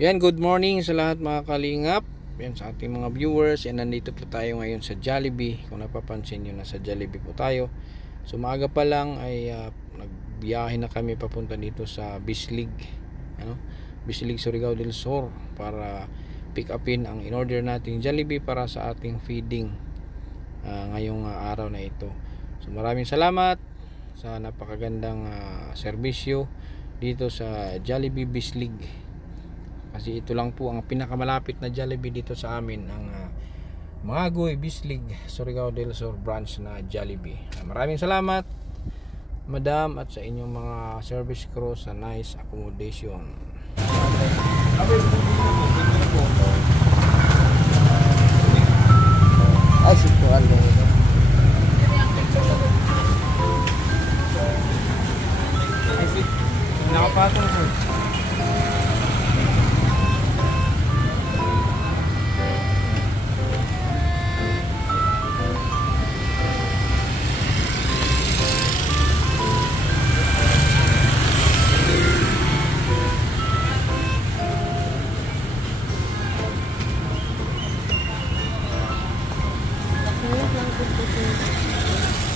Yan, good morning sa lahat mga kalingap. Yan sa ating mga viewers. Yan, nandito po tayo ngayon sa Jollibee. Kung napapansin nyo, nasa Jollibee po tayo. So maaga pa lang ay nagbiyahe na kami papunta dito sa Bislig, Bislig, Surigao del Sur, para pick upin ang in-order nating Jollibee para sa ating feeding ngayong araw na ito. So maraming salamat sa napakagandang serbisyo dito sa Jollibee Bislig. Kasi ito lang po ang pinakamalapit na Jollibee dito sa amin, ang Mangagoy, Bislig, Surigao del Sur branch na Jollibee. Maraming salamat madam at sa inyong mga service crew sa nice accommodation. Ay, sikuan mo ito. Nakapatong po.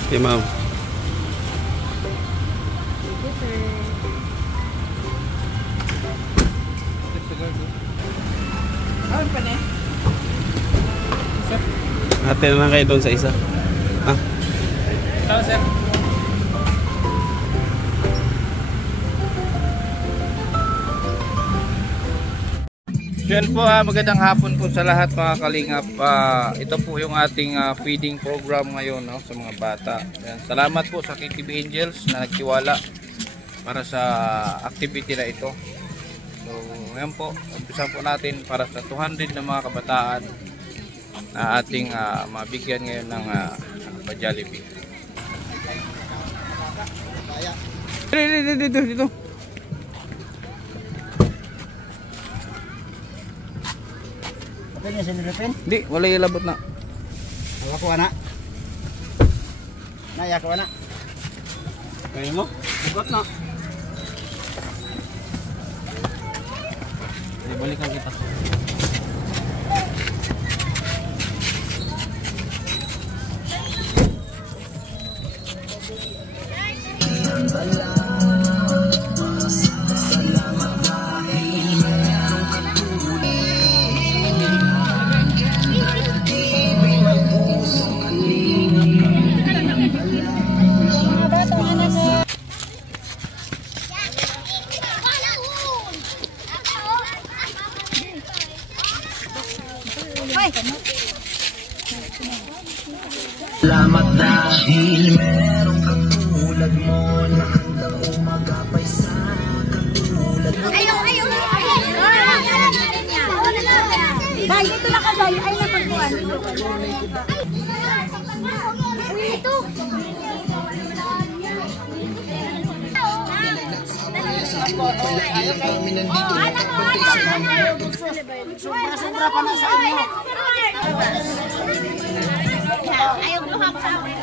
Okay, ma'am. Ate na lang kayo doon sa isa. Hello, sir. Yan po, magandang hapon po sa lahat mga kalingap. Ito po yung ating feeding program ngayon sa mga bata. Yan, salamat po sa KTV Angels na nagtiwala para sa activity na ito. So ngayon po, umpisa po natin para sa 200 na mga kabataan na ating mabigyan ngayon ng Jollibee. Dito. Apa niya sinilipin? Di, wala ilabot na. Awa ko anak. Naya ko anak. Kaya mo? Ikot na. Balikan kita. Salamat dahil merong katulad mo na handang umagapay sa katulad mo. Ayaw. Bay, dito lang ka, Bay. Ay, napagpuan. Ito. Sobra pa na sa inyo. Ayaw luhap sa akin.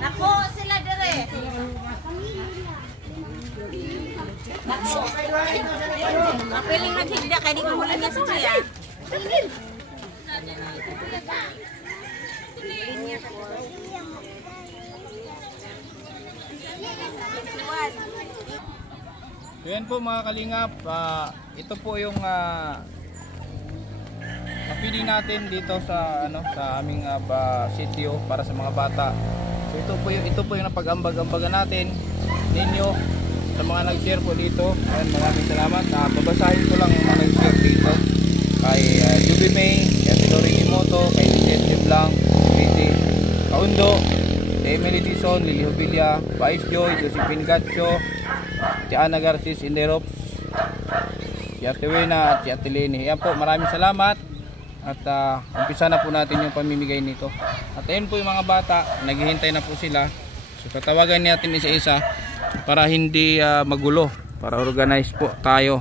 Nako sila dire. Mapiling naghigda kaya di mahulan niya sa siya. So yan po mga kalingap, ito po yung feeding natin dito sa sa aming sitio para sa mga bata. So ito po yung napag-ambag-ambagan natin ninyo sa mga nag-share po dito. Ayan, maraming salamat. Babasahin ko lang yung mga nag-share dito. Kay Juby May, kay Filorini Moto, kay Vicente Blanc, Viti Kaundo, kay Emily Dizon, Lili Hubilia, Vice Joy, Josephine Gacho, si Ana Garcis Inderops, si Ate Wena at si Ate Leni. Yan po, maraming salamat. At umpisa na po natin yung pamimigay nito. At ayun po yung mga bata, naghihintay na po sila So tatawagan natin isa-isa para hindi magulo, para organize po tayo.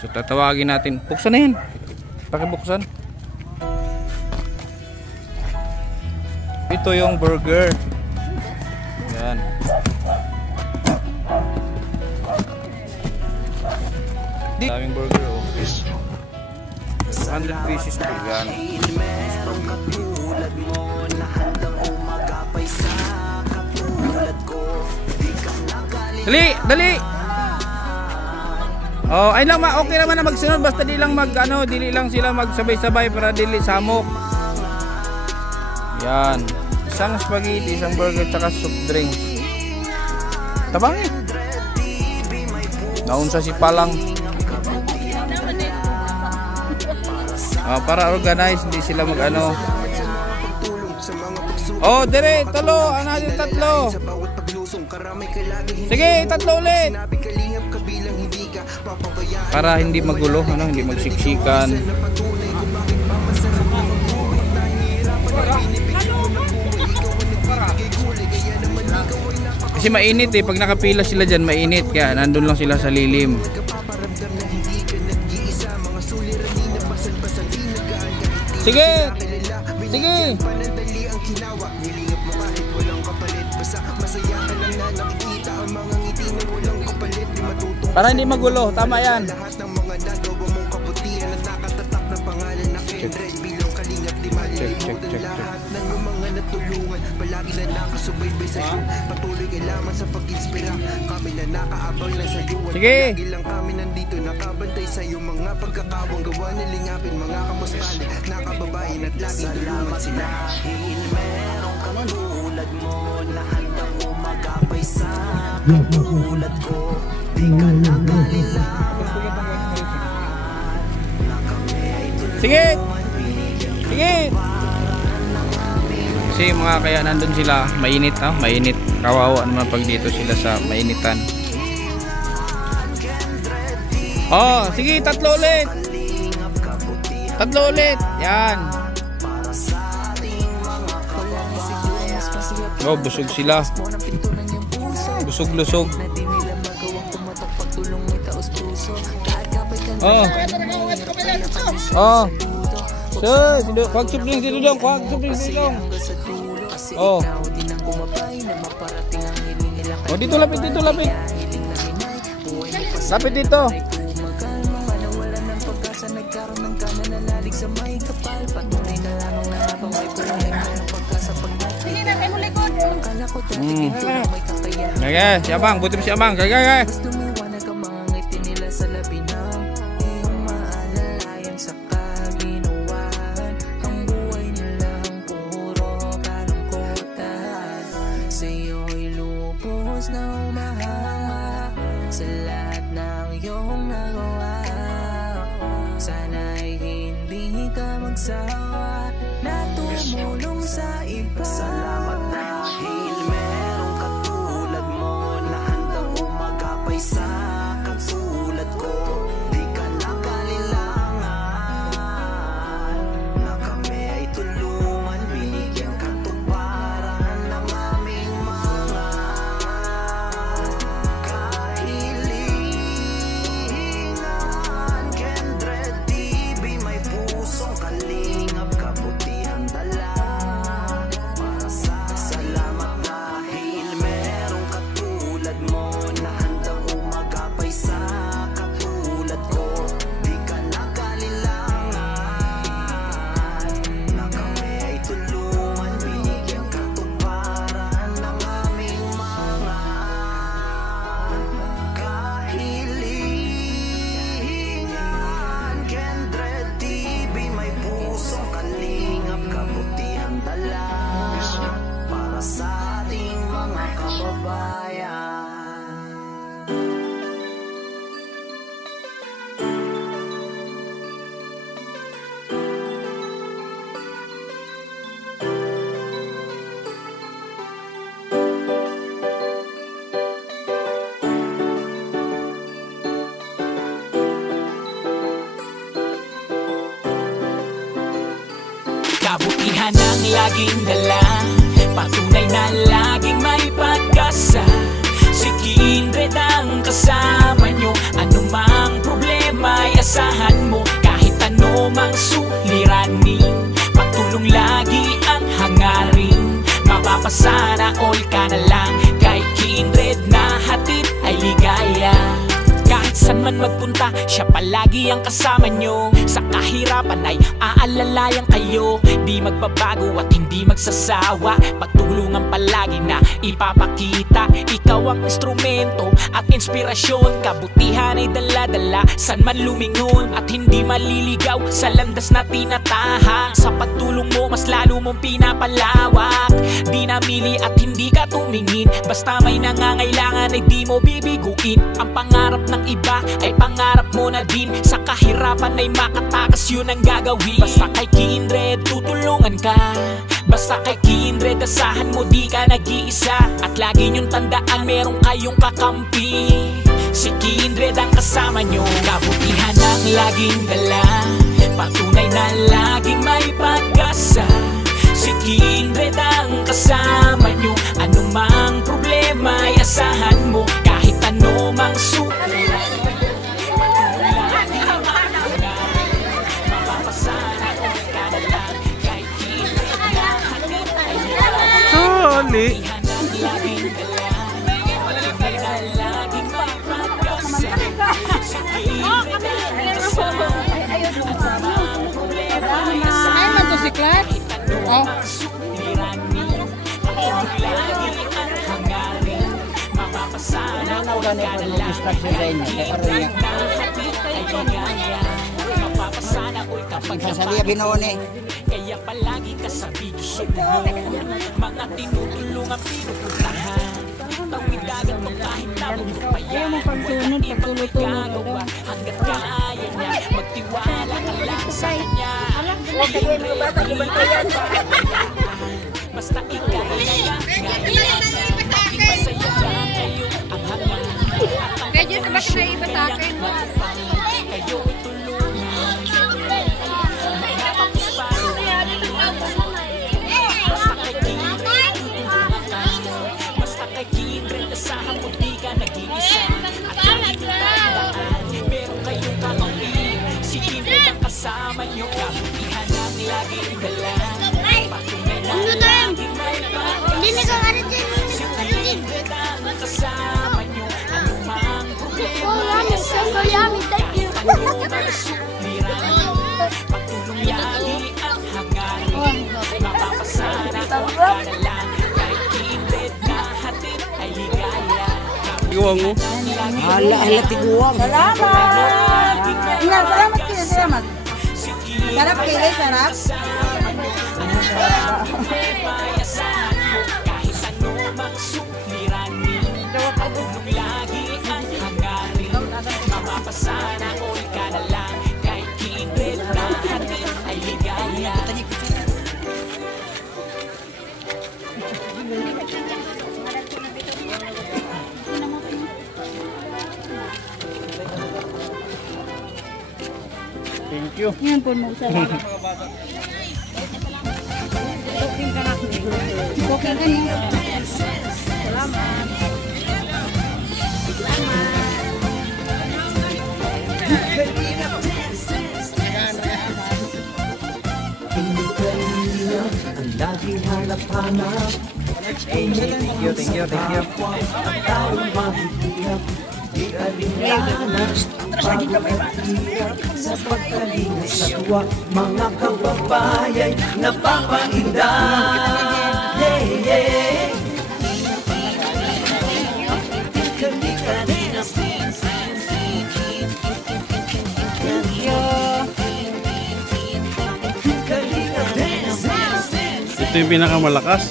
So tatawagin natin. Buksan na yan. Pakibuksan. Ito yung burger. Yan. Daming burger, oh. 100 pieces per yan. Dali, dali. Oh, ay lang okay naman na magsunod basta di lang dili lang sila magsabay-sabay para dili samok. Yan. Isang spaghetti, isang burger, tsaka soup drinks. Tabang eh. Naunsa si Palang. Para organize, hindi sila mag-ano. Oh, dire, talo. Ang natin tatlo. Sige, tatlo ulit. Para hindi magulo, hindi magsiksikan. Kasi mainit eh, pag nakapila sila dyan mainit, kaya nandun lang sila sa lilim. Sige! Sige! Para hindi magulo, tama yan. Check. Palagi na nakasubaybay sa show. Patuloy kay lamang sa pag-inspira. Kami na nakaabang lang sa iyo. Sige. Lagi lang kami nandito nakabantay sa iyo. Mga pagkakawang gawa nilingapin. Mga kamuskali, nakababain at lagi tulungan sila. Dahil meron kang tulad mo na handang umagapay sa katulad ko. Di ka nakalilangan. Sige! Sige! Kasi mga kaya nandun sila, mainit, mainit. Kawawa naman pag dito sila sa mainitan. Oh, sige, tatlo ulit. Tatlo ulit. Yan. Oh, busog sila. Busog-lusog. Oh. Oh. Sir, kwag supling dito dong, kwag supling dito dong. Oh. Oh, dito lapit, dito lapit. Lapit dito. Okay, siabang, buti mo siabang. Gagay. Na tumulong sa iba. Salamat dahil meron katulad mo na handang umagapay sa katulad ko. Di ka nakalilangan na kami ay tulungan. Binigyan katuparan ng aming mga kahilingan. Kendred TV may pusong kalingap, kabutihan dala. Para sa salamat dahil merong katulad mo na handang umagapay sa katulad ko. Di ka nakalilangan na kami ay tulungan. Binigyan katuparan ng aming mga kahilingan. Kendred TV may pusong kalingap, kabutihan dala. Para sa ating mga kababayan. Kabutihan ang laging dala, patunay na laging may Mapapasana all ka na lang. Kay Kindred na hatid ay ligaya. Kahit saan man magpunta, siya palagi ang kasama nyo. Sa kahirapan ay aalalayan kayo. Di magbabago at hindi magsasawa. Pagtulungan palagi na ipapakita. Ikaw ang instrumento at inspirasyon. Kabutihan ay dala-dala saan man lumingon. At hindi maliligaw sa landas na tinatahak. Sa pagtulong mo mas lalo mong pinapalawak. Di namili at hindi ka tumingin. Basta may nangangailangan ay di mo bibiguin. Ang pangarap ng iba ay pangarap mo na din. Sa kahirapan ay makatakas, yun ang gagawin. Basta kay Kindred tutulungan ka. Basta kay Kindred asahan mo di ka nag-iisa. At lagi niyong tandaan meron kayong kakampi. Si Kindred ang kasama nyo. Kabutihan ang laging dala. Patunay na laging may pag-asa. Si Kindred ang kasama nyo. Anumang problema ay asahan mo. Kahit ano mang Soli. Ay, motosiklet? Oh. Ano ba nito yung instruction sa inyo? Kaya sasabihin binoon eh. Kaya palagi ka sa video sumunod. Mga tinutulungan pinupuntahan. Tawid dagat mo kahit labog mo pa yan. Walang ibang may gagawa hanggat kaya niya. Magtiwala ka lang sa kanya. Basta ikaw na yan. Maging masaya lang kayo ang hangal. Kaya dyan na bakit naiba sa akin? Kayo tulungan. Mga kapusparo. Basta kay Kindred tutulungan ka. Basta kay Kindred asahan mo di ka nag-iisa. At lagi tandaan meron kayong kakampi. Si Kindred ang kasama nyo. Kabutihan ang laging dala. Patunay na laging may pag-asa. Si Kindred ang kasama nyo. Anumang problema ay asahan mo. Anumang suliran. Pagtulong lagi ang hangarin. Mapapasana o ka na lang. Kay Kindred na hatid ay ligaya. Iwang mo. Hala, tiguang. Salamat! Ina, salamat kayo, salamat. Sarap kayo, sarap. Kahit anumang suliranin. Pagtulong lagi ang hangarin. Mapapasana all ka na lang. Kay Kindred na hatid ay ligaya. Thank you. Yan po mo, salamat. Okay ka niyo. Salamat. Ang laging hanap-hanap. Thank you, thank you, thank you. Ang taong mahihirap. Di alinanas. Pagpapahirap sa pagkalinga sa tuwa. Mga kababayay napapainda. Yeah, yeah. Ito yung pinakamalakas.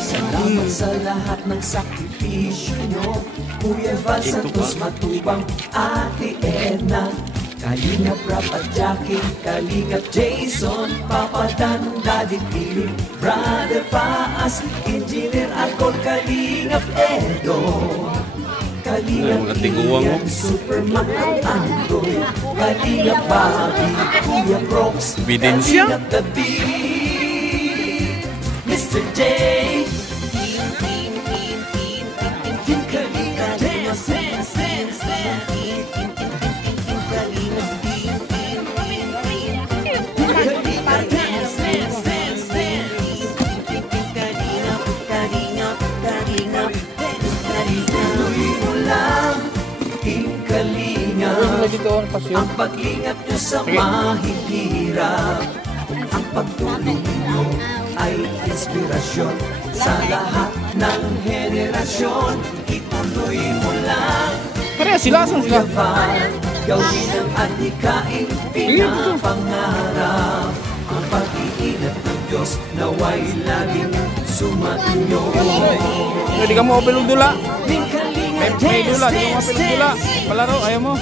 Salamat sa lahat ng sakripisyo nyo. Kuya Val Santos Matubang, Ate Edna, Kalinga Prab at Jackie, Kalinga Jason, Papa Dan, Daddy Philip, Brother Paas, Engineer Alcor, Kalinga Edo, Kalinga Mga tiguang mo. Ian, Superman at Andoy, Kalinga Bobby, Kuya Brooks, Ebidensya. Kalinga Gabi, Mr. J. dito, pasyo. Ang paglingap nyo sa mahihirap, ang pagtulong nyo ay inspirasyon sa lahat ng henerasyon. Ituloy mo lang, Kaya sila, saan sila? Val, gawin ang adhikaing pinapangarap. Ang pag-iingat ng Diyos naway laging sumainyo. Hindi ka mo opelong dula. Team Kalinga May dula, di mo opelong dula. Palaro, ayaw mo.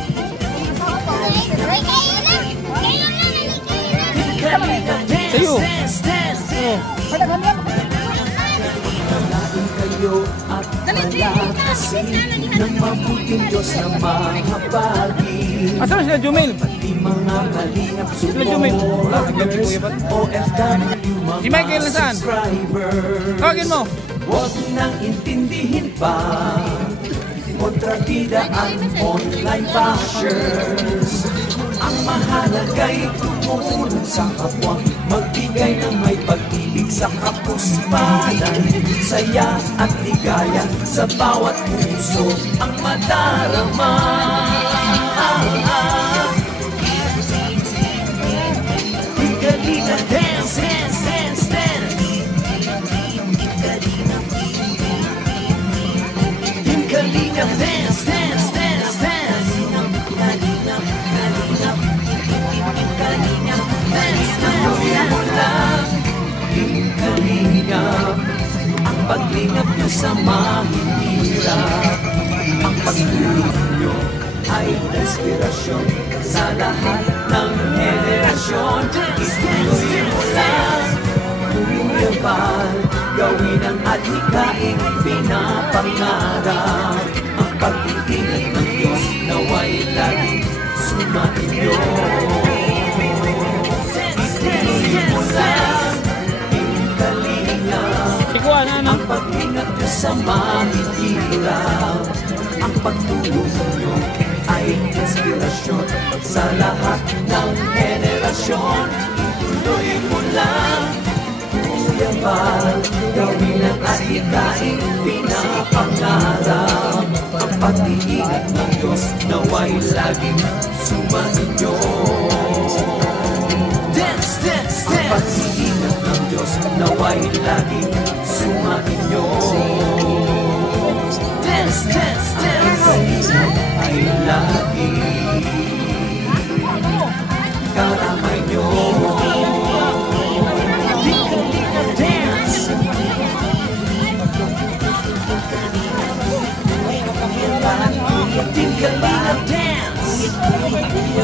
Sa'yo. Pagpalain kayo at palakasin ng mabuting Diyos na mahabagi. Asan sila, Jumil? Pati mga kalingap Sila, Jumil. Wala, tignan si Kuya ba? OFW, mga Si Michael nasaan? subscribers. Tawagin mo. Huwag nang intindihin pa kontrabida ang online bashers. Ang mahalaga'y tumulong sa kapwa, magbigay ng may pag-ibig sa kapuspanan. Saya at ligaya sa bawat puso ang madarama. Team Kalinga, dance, dance, dance, dance. Team Kalinga, dance, dance, dance, dance. Tuloy mo lang, Team Kalinga, ang paglingap nyo sa mahihirap. Ang pagtulong nyo ay inspirasyon sa lahat ng henerasyon. Ituloy mo lang, Kuya Val, gawin ang adhikaing pinapangarap. Ang pag-iingat ng Diyos naway laging sumainyo. Ituloy mo lang, Team Kalinga, Sikuan, ano? ang pag-ingat nyo sa mahihirap. Ang pagtulong nyo ay inspirasyon sa lahat ng henerasyon. Ituloy mo lang, Kuya Val, gawin ang adhikaing pinapangarap. Ang pag-iingat ng Diyos naway laging sumainyo. Dance, dance, dance. Ang pag-iingat ng Diyos naway laging sumainyo. Dance, dance, dance. Ang ay lagi karamay nyo. Team Kalinga, dance. Team Kalinga, dance. Team Kalinga, dance.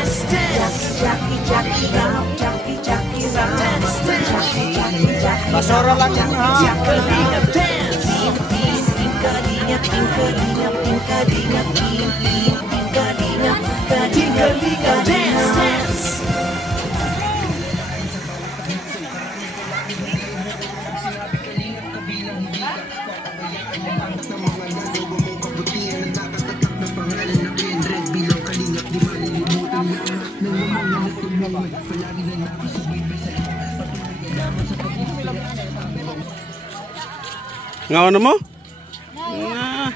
Dance, dance. Dance, dance. Basura lang yan ha. Team Kalinga, dance. Team Kalinga, dance, dance. Ngawan mo? Nga.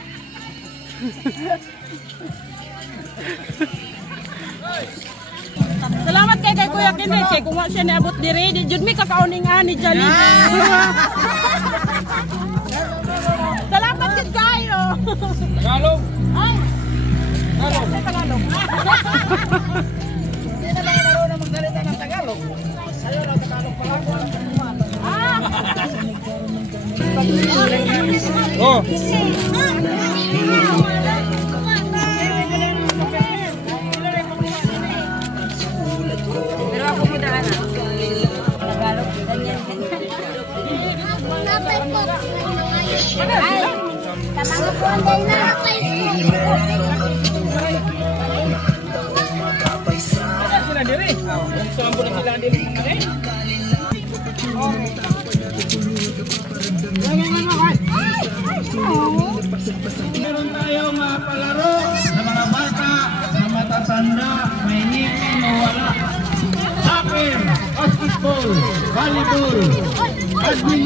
Salamat kay Kuya Kenneth kay kung wa siya niabot diri di jud mi kakauningan ni Jollibee. Salamat gid kayo. Tagalog. Ay. Tagalog. Hindi na lang marunong magsalita ng Tagalog. Ayaw na Tagalog pala ko lang kumuha. Ah. Oh. Pero ako kidaan na. Tagalog ganyan. Ay, tamang po anday na. Sila diri. Sampo na sila diri. Meron tayong palaro na mga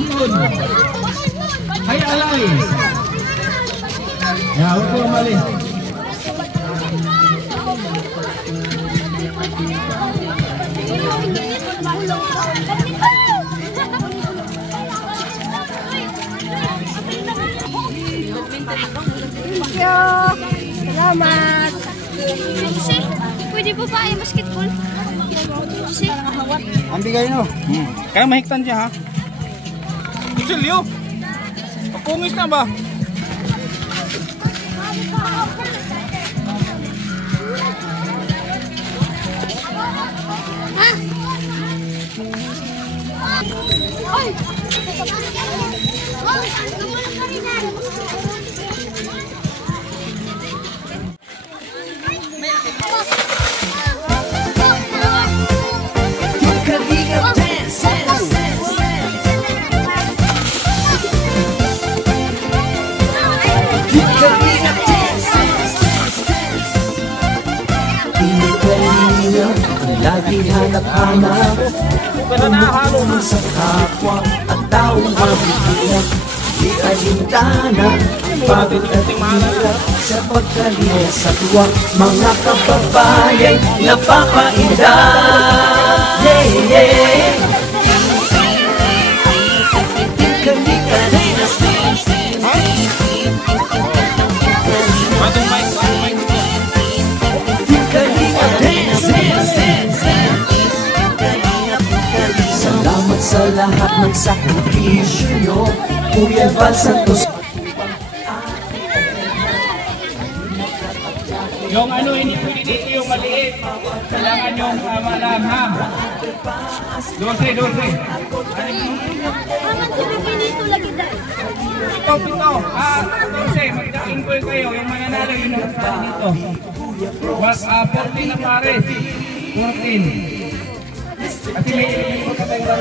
likod. Hay alay. Ya, huwag ko umalis. Salamat. Jose, pwede po ba ay basketball? Jose, Ang bigay no. Kaya mahigtan siya ha. Silyo. Pakungis na ba? Ay! Lagi hanap-hanap Tumutulong sa kapwa At taong mabibiyak Di alintana Pagod at hirap Sa pagkalinga sa tuwa Mga kababayan Napapainda Yeah, yeah Ika-ika Salamat sa lahat ng sakripisyo nyo Kuya Val Santos Yung ano, hindi pwede dito yung maliit. Kailangan yung tama lang ha. 12. Haman ko rin pinito lagi dahil. Pito. Ah, 12. Magdating ko kayo. Yung mananalo yun ang dito. 14 na pares. 14. Kasi may ililiko ka tayo.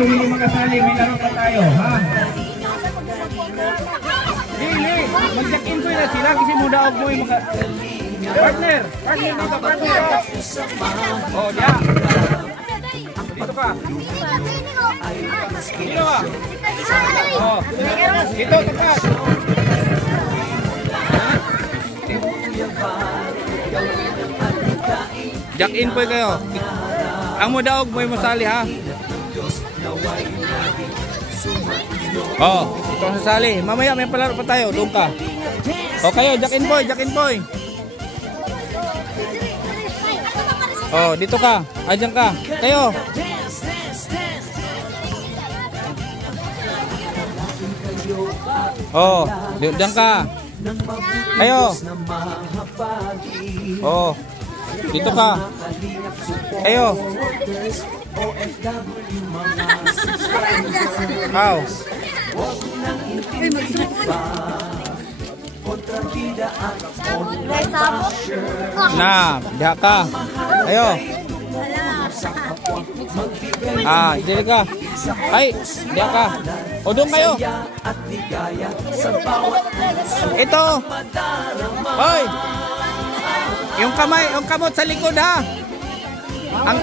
Kung hindi makasali, may laro pa tayo, ha? Hindi, mag-check-in ko na sila kasi mo daog mo yung partner dito, partner. Oh, diya. Dito ka. Dito ka. Oh, dito, tapat. Jack in po kayo. Ang mo daog mo yung masali ha. Oh, ito ang sasali. Mamaya may palaro pa tayo. Doon ka. O kayo, Jack in boy. Oh, dito ka. Diyan ka. Kayo. Oh, diyan ka. Kayo. Oh. Dito ka. Kayo. How? Na, diha ka. Kayo. Dili ka. Ay, diha ka. O doon kayo. Ito. Hoy. Yung kamot sa likod ha. Ang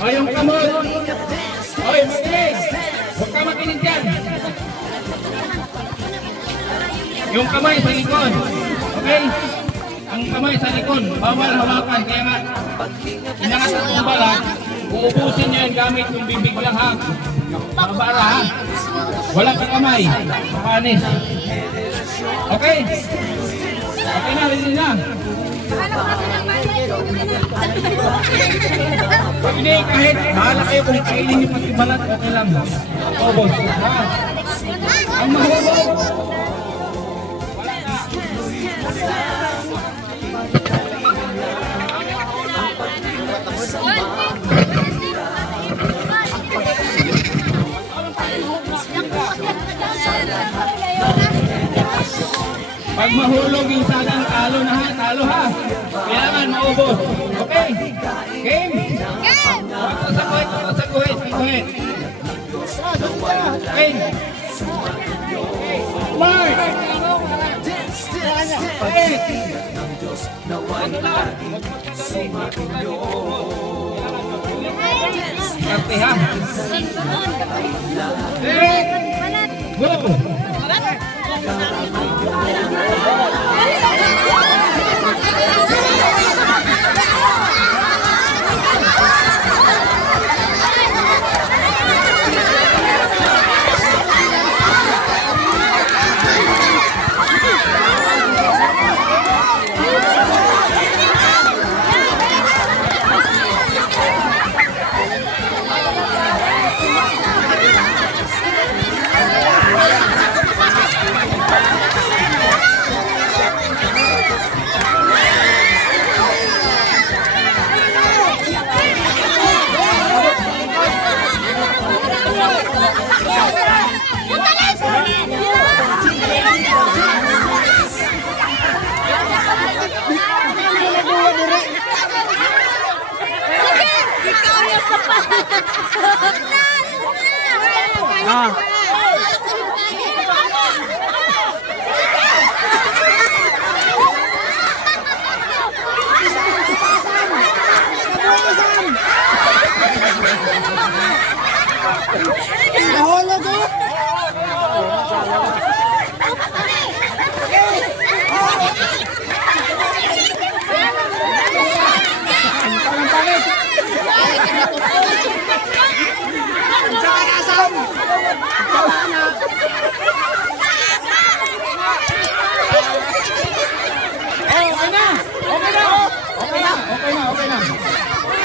O yung kamot. Oy, makinig. Huwag ka makinig dyan. Yung kamay sa likod. Okay? Ang kamay sa likod. Bawal hawakan. Kaya nga, inangat ang kumbala. Uubusin niya yung gamit yung bibig lang ha. Mabara ha. Wala ka kamay. Makanis. Okay? Okay na, rin na. Hindi, kahit bahala kayo kung kainin yung pagkibalat, okay lang. O, boss. Ha? Ang mahulog. Wala na. Pag mahulog yung sagang talo na ha, talo ha. Kailangan maubos. Okay? Game? Game! guhit, sa guhit, guhit. Wayne. Mark. Karte ha. Go.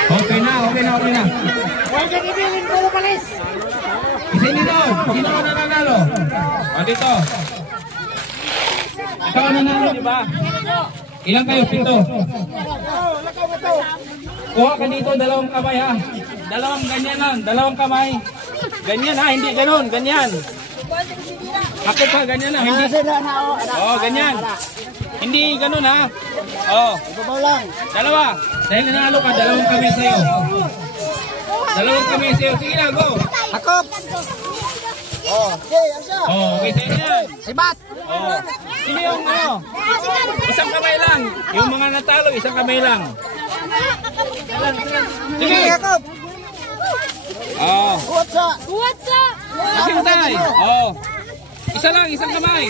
Okay na. Huwag kang ibilin ko palis. Isa nito, sino ang nananalo? O dito. Ikaw ang nanalo, di ba? Ilang kayo? 7. Kuha ka dito, 2 kamay ha. 2 ganyan lang, 2 kamay. Ganyan ha, hindi ganun, ganyan. Ako pa, ganyan lang, hindi. Ganyan. Hindi ganun ha. Ibabaw lang. 2. Dahil nanalo ka, 2 kamay sa'yo. 2 kamay sa'yo. Sige na, go. Hakop. Okay, asa. Okay sa'yo yan. Sibat. Sino yung ano? 1 kamay lang. Yung mga natalo, 1 kamay lang. Sige. Hakop. What's up? Sintay. Isa lang, 1 kamay.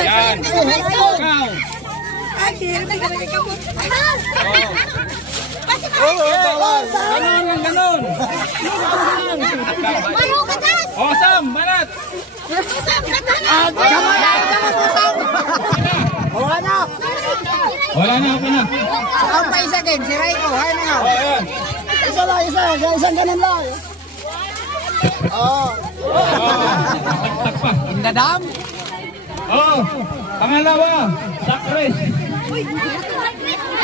Yan. Ikaw. Ganun lang, ganun. Sam, banat. Wala na, okay na. Ang pa isa game, si Raiko. Hay na nga. Ayan. Isa lang, isang ganun lang. Tak pa. Indadam. Pangalawa, sack race.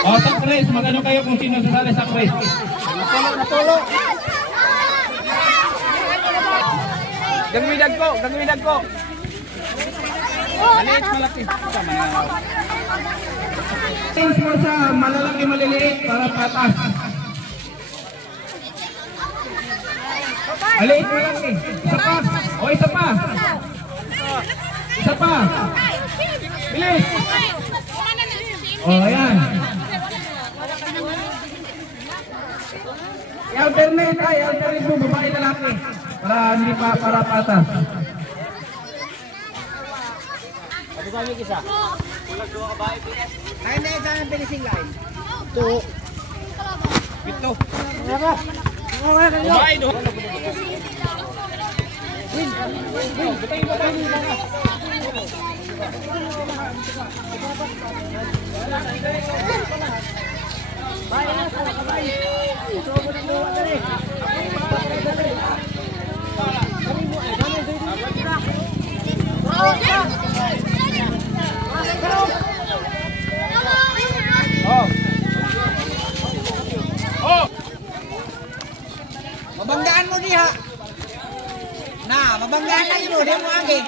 Sack race. Magano kayo kung sino sasali sack race? Natulog. Gangwidag ko. Maliit, malaki. Change mo sa malalaki, maliliit para patas. Maliit, malaki. Isa pa. Isa pa. Bilis. Ayan. I-alternate mo, babae lalaki. Para hindi pa para patas. Hindi, saan ang finishing line? Ito. Babae doon. Mabanggaan mo diha. Mabanggaan lang yun. Di mo agi.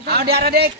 Di aradik.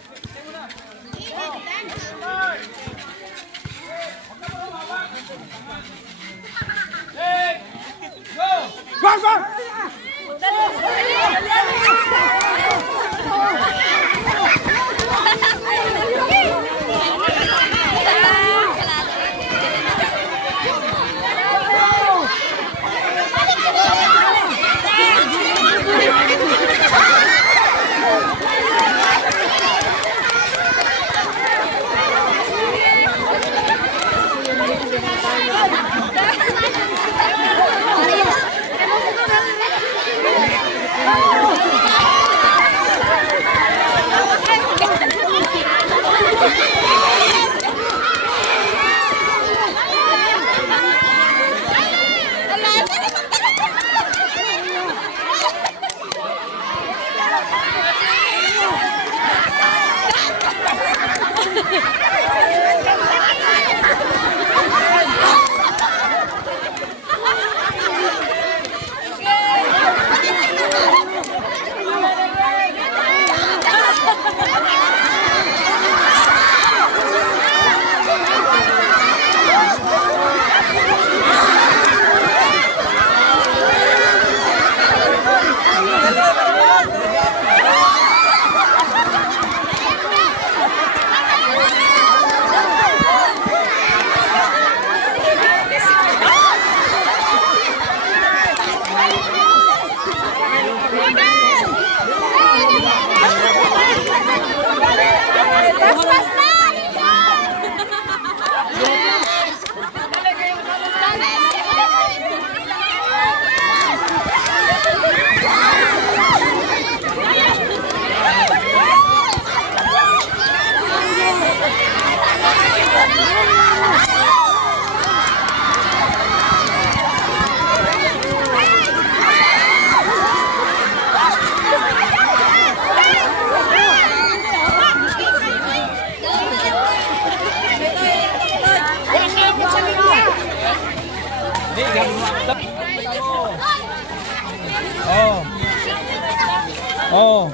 Oh.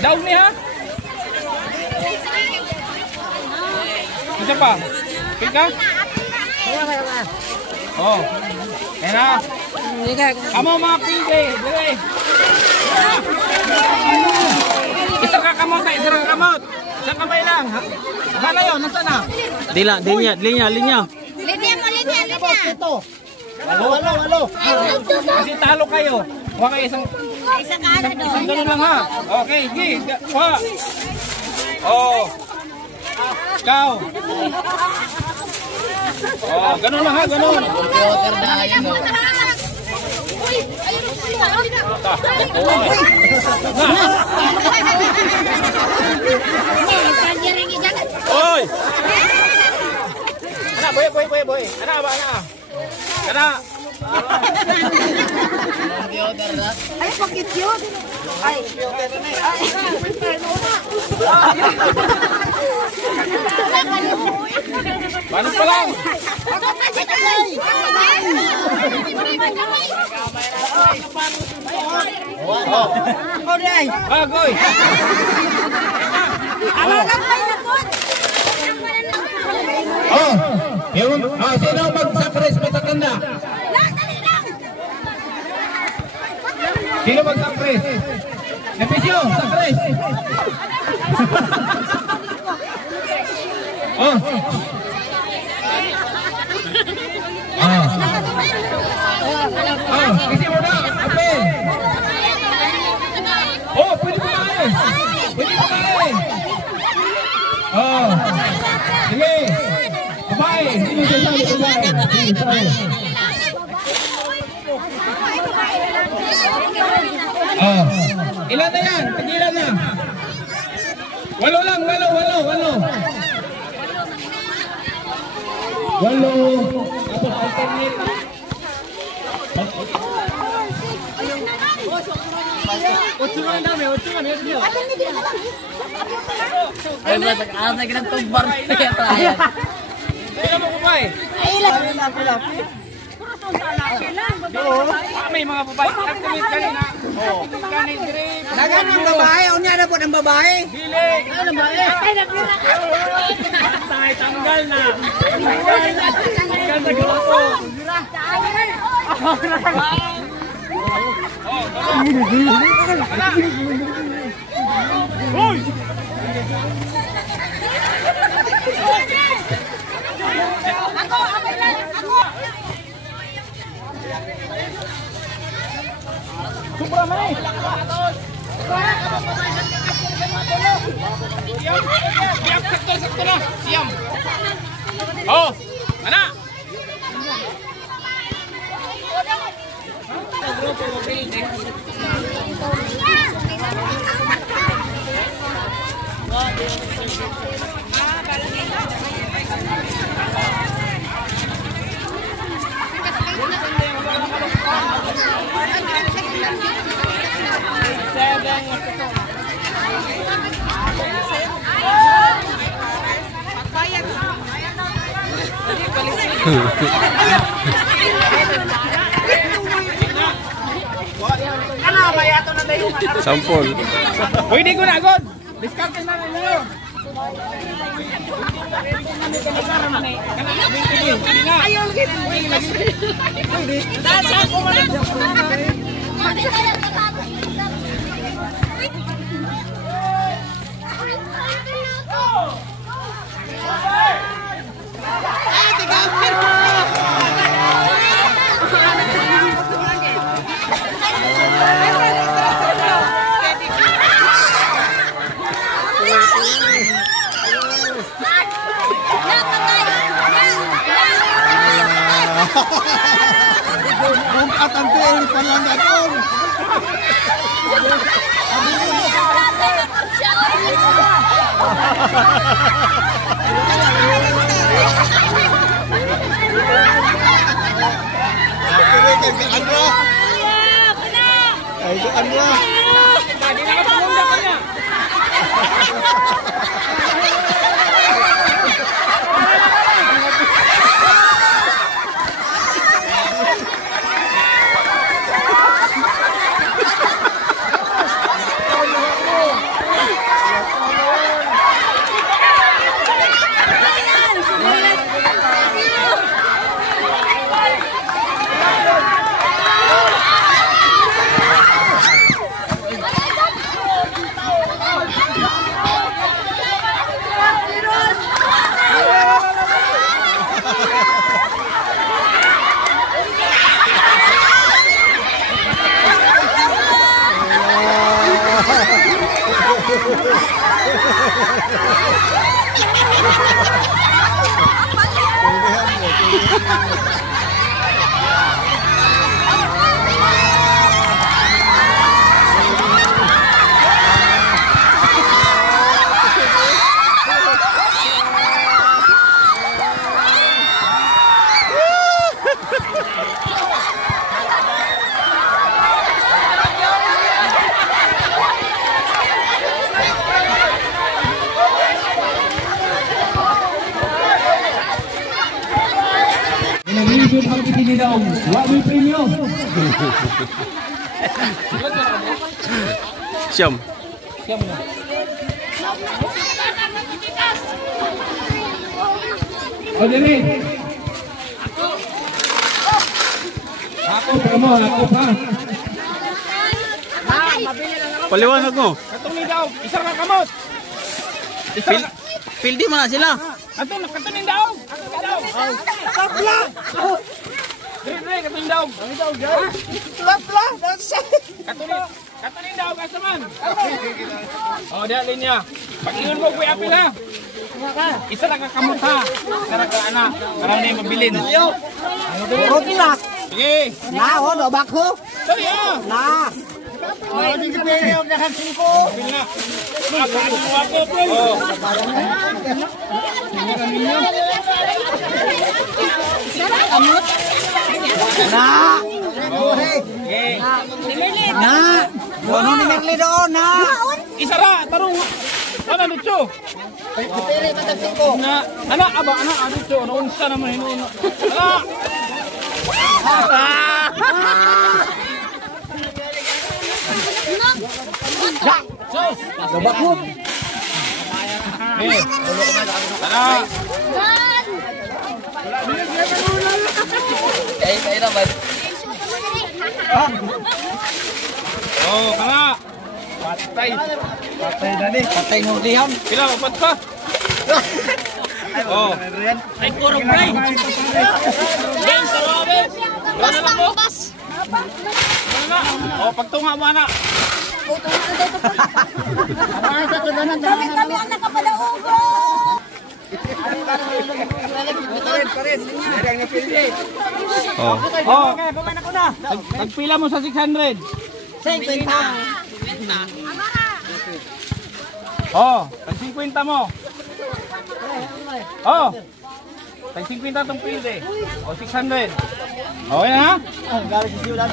Daog ni ha? Isa pa? Pika? Oh. Ayan na. Kamo mga pingge. Dire. Isa ka kamot na. Isa ka kamot. Isang kamay lang. Sana yun. Nasaan na? Linya. Linya mo, linya. Walo. Kasi talo kayo. Huwag kayo isang ganun lang ha. Okay, G. Huwa. Oh. Ikaw. Oh, ganun lang ha, ganun. Computer na yun. Oy! Anak, boy. Anak ba, anak? Anak. Computer na. Ay, bakit yun? Ay. Paano pa lang? Goy. Sino mag-sacrifice matatanda? Sino mag-sacrifice? Nepisyo, sacrifice. Kasi mo na, apel. Pwede pa kain. Sige. Babae. Hindi mo sasabi babae. Ilan na yan? Tagilan na. 8 lang, 8. 8. Tapos alternate. Ay, ba, nag-aas na ginang bar na kaya tayo. Kailan mo kumain? Ay, lang. May mga babae. Nagtumit kanina. Oh. Kanina. Dagan ang babae, unya na po ng babae. Dili. Ano ba eh? Ay, tanggal na. Tanggal na gusto. Hoy! Sobra man eh. Siap, sakto na. Siam. Oh, mana? Sampol. Pwede ko na agad. Discount na ninyo. Ayaw At ang tiil panlandaton. Ay, ano? Tadi na kapunda ka niya. Nag-iisip ang itinidaw. Wabi premium. Siyam. O dili. Ako pa. Paliwanag mo. Katunin daw. Isa ka kamot. Pildi mo na sila. Katunin daw. Tapla. Dire, katunin daw. Tapla. Katunin daw kasaman. Oh, dia linya. Pag-ingon mo kuya apil ha. Isa lang ka kamot ha. Para ka anak. Para na yung mabilin. Okay na. Sige. Na, ho, dobak ho. Sorry ha. Na. Hindi ka pwede, nakan 5. Apil na. Ako bro. Oh. Na. Okay. Na. Ano ni Merli doon, na. Isara, tarong. Ano dito? Na, ana aba ana dito, no unsa naman hinuno. Ana. Gabak mo. Oh, kana. Patay. Patay na ni. Patay ng liham. Pila upat pa. Oh. Ay, kurog break! Game sa Robin! Bas lang, bas. Oh, pagtunga mo ana. Kami ang nakapalaugo. Oh. Oh. Pagpila mo sa 600. 50. Oh, tag 50 mo. Oh. Tag 50 tong pilde. Oh, 600. Okay na? Galing si Siulan.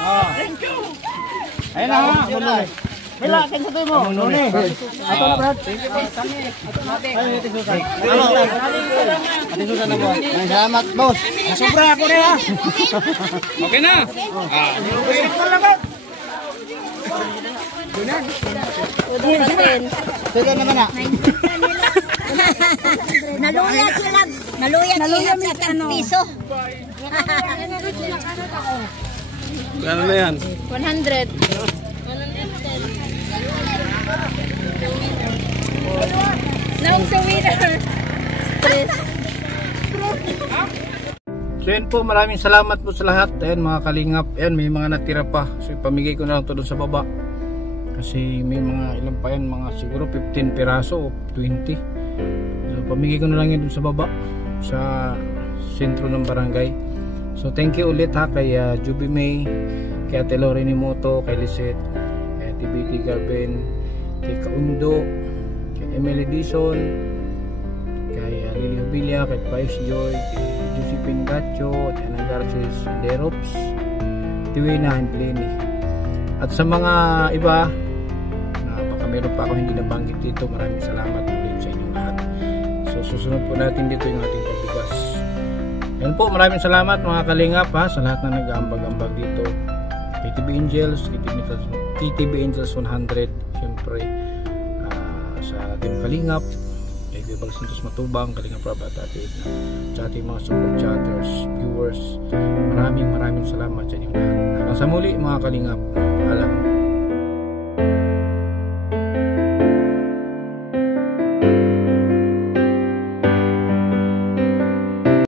Oh. Ayun na ha. Mila, kaya sa mo. Nune. Ato na, Brad. Ay, ito Susan. Ate Susan na po. Salamat, boss. Sobra ako na ha. Okay na? Ah. Susan naman na. Naluyat sila. Naluyat sila sa piso. Ano na yan? 100. Nang sa winner. Stress. So yun po, maraming salamat po sa lahat. Ayan mga kalingap, ayan may mga natira pa. So ipamigay ko na lang ito doon sa baba. Kasi may mga ilan pa yan, mga siguro 15 piraso o 20. So pamigay ko na lang yun doon sa baba, sa sentro ng barangay. So thank you ulit ha kay Juby May, kay Ate Lorraine Moto, kay Lisette, kay TBT Garben, kay Kaundo, kay Emily Dison, kay Lily Hubilia, kay Pais Joy, kay Josephine Gacho, kay Ana Garces, Derops, Tiwina and Lenny. At sa mga iba na baka meron pa ako hindi nabanggit dito, maraming salamat ulit sa inyong lahat. So susunod po natin dito yung ating pabigas. Yan po, maraming salamat mga kalingap ha, sa lahat na nag-aambag-ambag dito. Kay TB Angels, kay TB Angels 100, siyempre sa ating kalingap, kay Bibal Santos Matubang, Kalingap Rob at ating sa ating mga super chatters, viewers, maraming salamat sa inyong lahat. Hanggang sa muli mga kalingap, alam